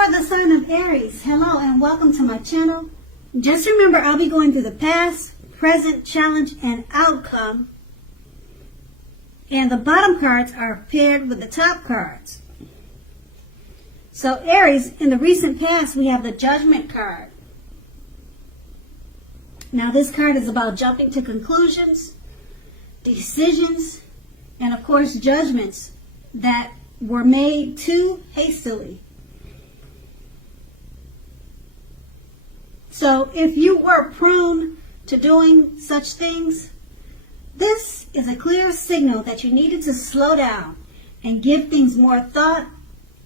For the sign of Aries, hello and welcome to my channel. Just remember, I'll be going through the past, present, challenge, and outcome. And the bottom cards are paired with the top cards. So Aries, in the recent past, we have the Judgment card. Now this card is about jumping to conclusions, decisions, and of course judgments that were made too hastily. So if you were prone to doing such things, this is a clear signal that you needed to slow down and give things more thought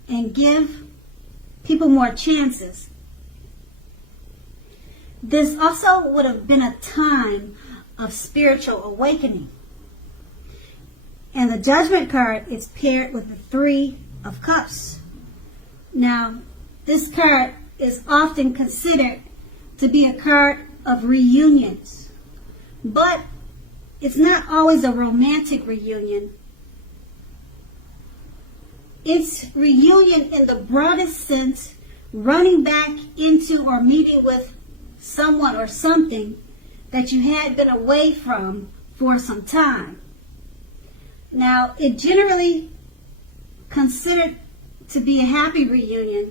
and give people more chances. This also would have been a time of spiritual awakening. And the Judgment card is paired with the Three of Cups. Now, this card is often considered to be a card of reunions, but it's not always a romantic reunion. It's reunion in the broadest sense, running back into or meeting with someone or something that you had been away from for some time. Now, it generally considered to be a happy reunion,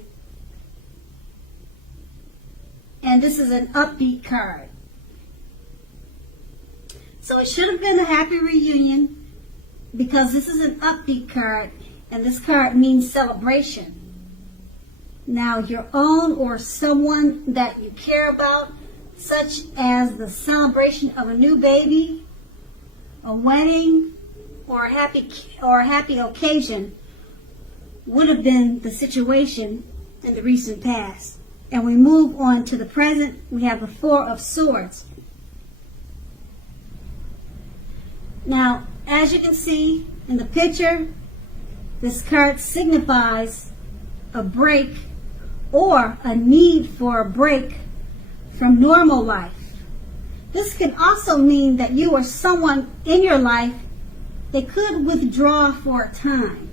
and this is an upbeat card. So it should have been a happy reunion because this is an upbeat card, and this card means celebration. Now, your own or someone that you care about, such as the celebration of a new baby, a wedding, or a happy occasion, would have been the situation in the recent past. And we move on to the present. We have the Four of Swords. Now, as you can see in the picture, this card signifies a break or a need for a break from normal life. This can also mean that you or someone in your life, they could withdraw for a time.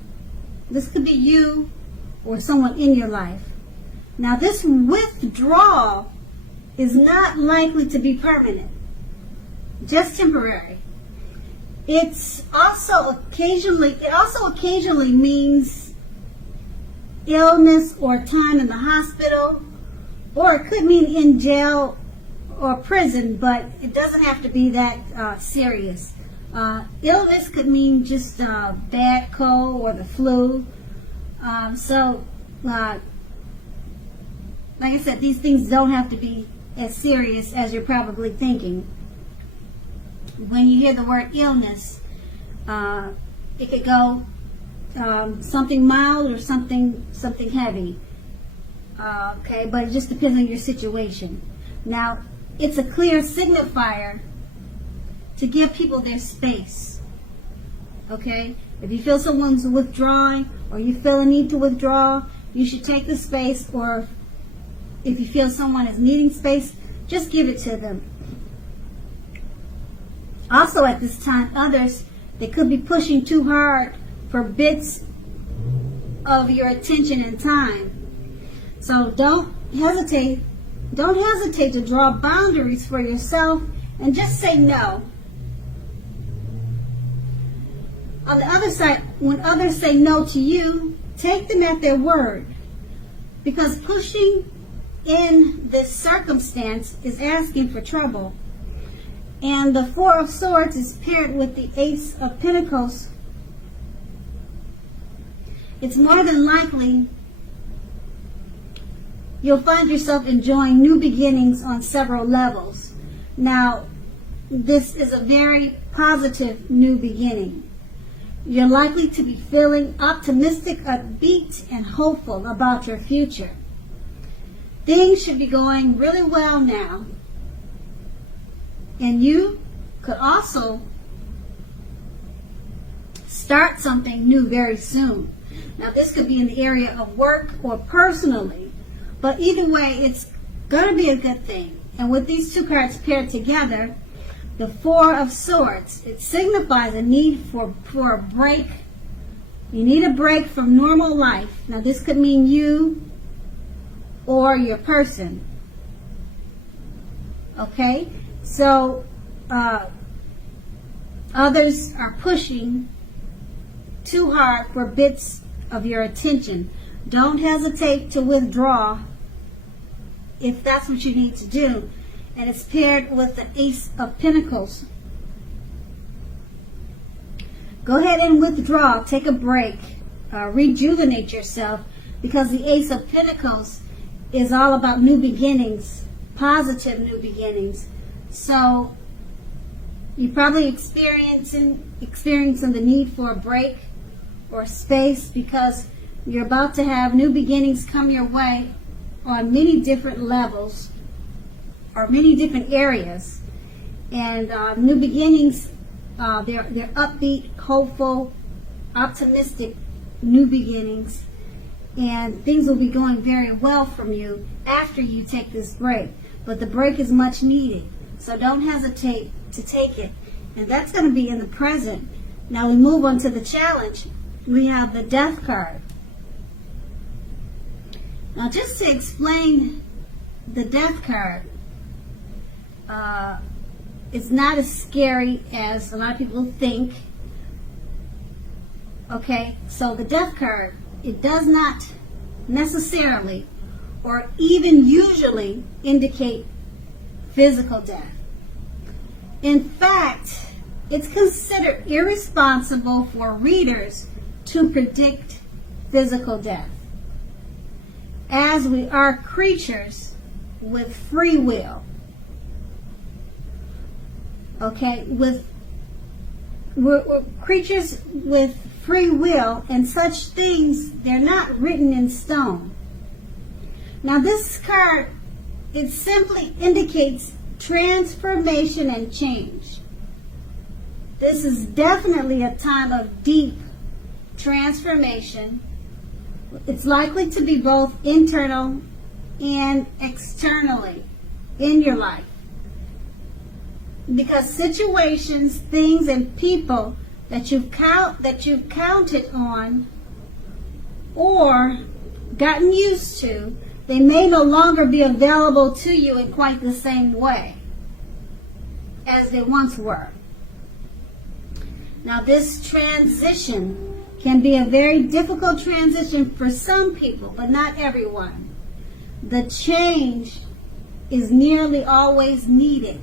This could be you or someone in your life. Now, this withdrawal is not likely to be permanent, just temporary. It also occasionally means illness or time in the hospital, or it could mean in jail or prison, but it doesn't have to be that serious. Illness could mean just a bad cold or the flu. Like I said, these things don't have to be as serious as you're probably thinking. When you hear the word illness, it could go something mild or something heavy. Okay, but it just depends on your situation. Now, it's a clear signifier to give people their space. Okay, if you feel someone's withdrawing or you feel a need to withdraw, you should take the space, or if you feel someone is needing space, just give it to them. Also at this time, others, they could be pushing too hard for bits of your attention and time. So don't hesitate to draw boundaries for yourself and just say no. On the other side, when others say no to you, take them at their word, because pushing in this circumstance is asking for trouble. And the Four of Swords is paired with the Ace of Pentacles. It's more than likely you'll find yourself enjoying new beginnings on several levels. Now, this is a very positive new beginning. You're likely to be feeling optimistic, upbeat, and hopeful about your future. Things should be going really well now. And you could also start something new very soon. Now, this could be in the area of work or personally, but either way, it's going to be a good thing. And with these two cards paired together, the Four of Swords, it signifies a need for a break. You need a break from normal life. Now, this could mean you or your person. Okay? So, others are pushing too hard for bits of your attention. Don't hesitate to withdraw if that's what you need to do. And it's paired with the Ace of Pentacles. Go ahead and withdraw. Take a break. Rejuvenate yourself, because the Ace of Pentacles is all about new beginnings, positive new beginnings. So you're probably experiencing the need for a break or space, because you're about to have new beginnings come your way on many different levels or many different areas. And new beginnings, they're upbeat, hopeful, optimistic new beginnings, and things will be going very well from you after you take this break. But the break is much needed, so don't hesitate to take it. And that's going to be in the present. Now we move on to the challenge. We have the Death card. Now, just to explain the Death card, it's not as scary as a lot of people think. Okay, so the Death card, it does not necessarily or even usually indicate physical death. In fact, it's considered irresponsible for readers to predict physical death, as we are creatures with free will. Okay, we're creatures with free will, and such things, they're not written in stone. Now this card, it simply indicates transformation and change. This is definitely a time of deep transformation. It's likely to be both internal and externally in your life, because situations, things, and people that you've counted on or gotten used to, they may no longer be available to you in quite the same way as they once were. Now this transition can be a very difficult transition for some people, but not everyone. The change is nearly always needed.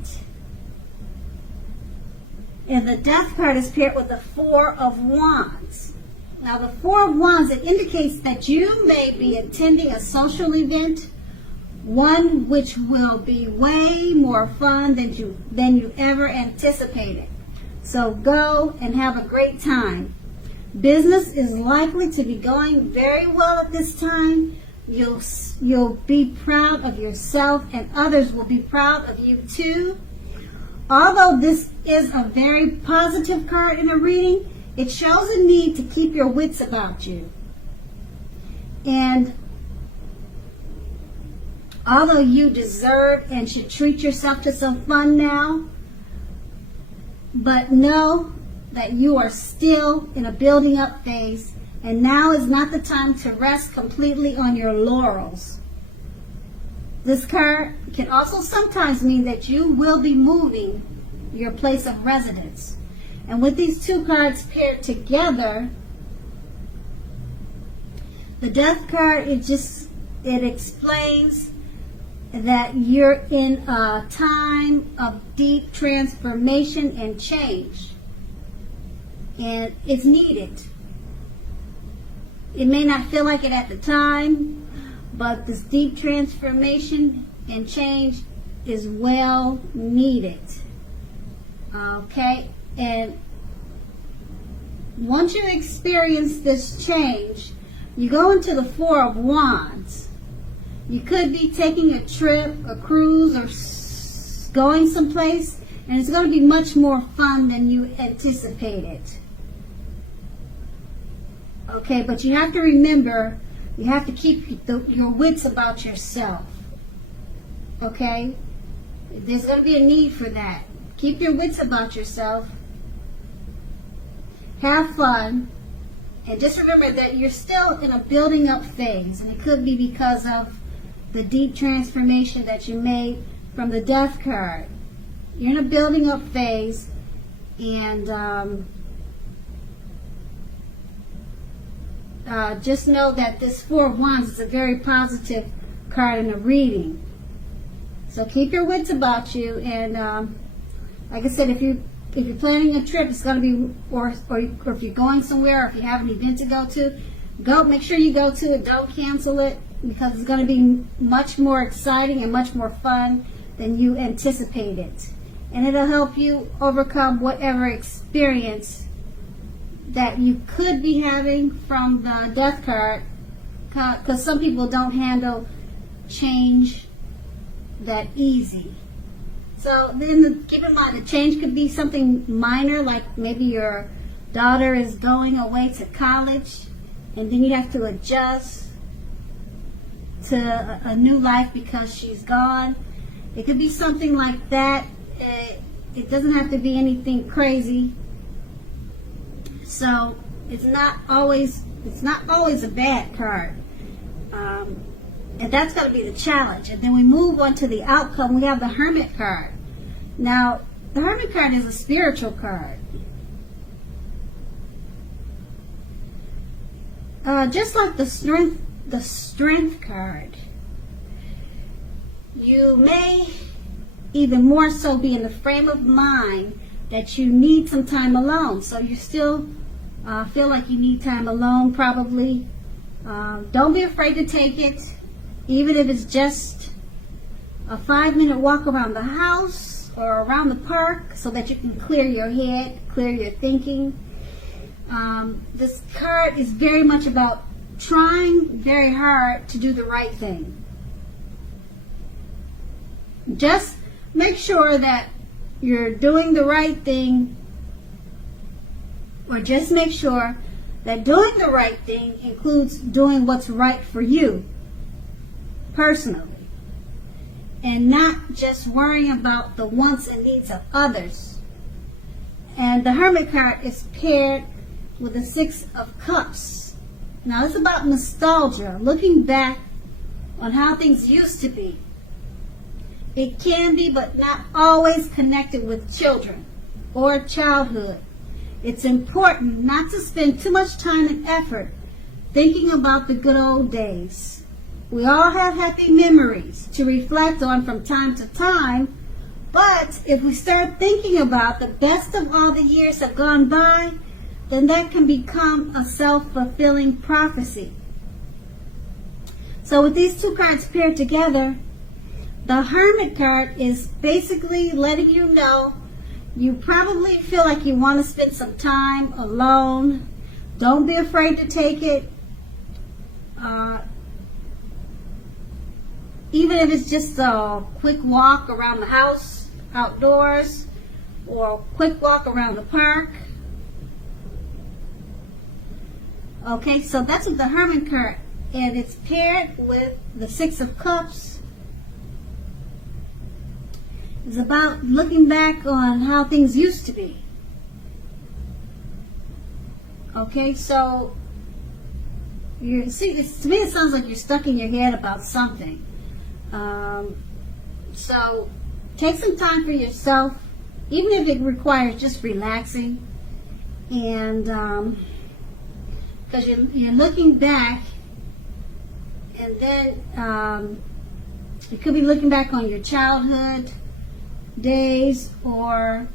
And the Death card is paired with the Four of Wands. Now the Four of Wands, it indicates that you may be attending a social event, one which will be way more fun than you ever anticipated. So go and have a great time. Business is likely to be going very well at this time. You'll be proud of yourself, and others will be proud of you too. Although this is a very positive card in a reading, it shows a need to keep your wits about you. And although you deserve and should treat yourself to some fun now, but know that you are still in a building up phase, and now is not the time to rest completely on your laurels. This card can also sometimes mean that you will be moving your place of residence. And with these two cards paired together, the Death card, it explains that you're in a time of deep transformation and change. And it's needed. It may not feel like it at the time, but this deep transformation and change is well needed. Okay? And once you experience this change, you go into the Four of Wands. You could be taking a trip, a cruise, or going someplace, and it's going to be much more fun than you anticipated. Okay, but you have to remember, you have to keep your wits about yourself. Okay? There's going to be a need for that. Keep your wits about yourself. Have fun. And just remember that you're still in a building up phase. And it could be because of the deep transformation that you made from the Death card. You're in a building up phase, and just know that this Four of Wands is a very positive card in a reading. So keep your wits about you, and like I said, if you're planning a trip, it's going to be, or if you're going somewhere, or if you have an event to go, make sure you go to it. Don't cancel it, because it's going to be much more exciting and much more fun than you anticipated. And it'll help you overcome whatever experience that you could be having from the Death card, because some people don't handle change that easy. So then keep in mind, the change could be something minor, like maybe your daughter is going away to college, and then you have to adjust to a new life because she's gone. It could be something like that. It doesn't have to be anything crazy. So it's not always a bad card. And that's going to be the challenge. And then we move on to the outcome. We have the Hermit card. Now, the Hermit card is a spiritual card. Just like the Strength card, you may even more so be in the frame of mind that you need some time alone. So you still feel like you need time alone, probably. Don't be afraid to take it, even if it's just a 5-minute walk around the house or around the park, so that you can clear your head, clear your thinking. This card is very much about trying very hard to do the right thing. Just make sure that you're doing the right thing, or just make sure that doing the right thing includes doing what's right for you personally, and not just worrying about the wants and needs of others. And the Hermit card is paired with the Six of Cups. Now, it's about nostalgia, looking back on how things used to be. It can be, but not always, connected with children or childhood. It's important not to spend too much time and effort thinking about the good old days. We all have happy memories to reflect on from time to time, but if we start thinking about the best of all the years have gone by, then that can become a self-fulfilling prophecy. So with these two cards paired together, the Hermit card is basically letting you know you probably feel like you want to spend some time alone. Don't be afraid to take it. Even if it's just a quick walk around the house, outdoors, or a quick walk around the park. Okay, so that's with the Hermit card, and it's paired with the Six of Cups. It's about looking back on how things used to be. Okay, so to me it sounds like you're stuck in your head about something. So take some time for yourself, even if it requires just relaxing, and because you're looking back, and then you could be looking back on your childhood days, or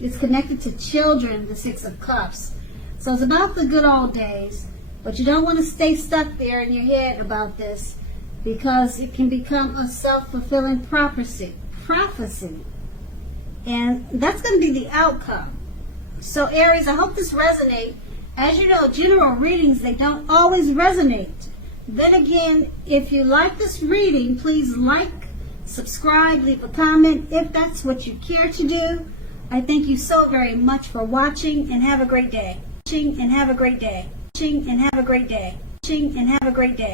it's connected to children, the Six of Cups. So it's about the good old days, but you don't want to stay stuck there in your head about this, because it can become a self-fulfilling prophecy. And that's going to be the outcome. So Aries, I hope this resonates. As you know, general readings, they don't always resonate. Then again, if you like this reading, please like, subscribe, leave a comment if that's what you care to do. I thank you so very much for watching, and have a great day. And have a great day. And have a great day. And have a great day.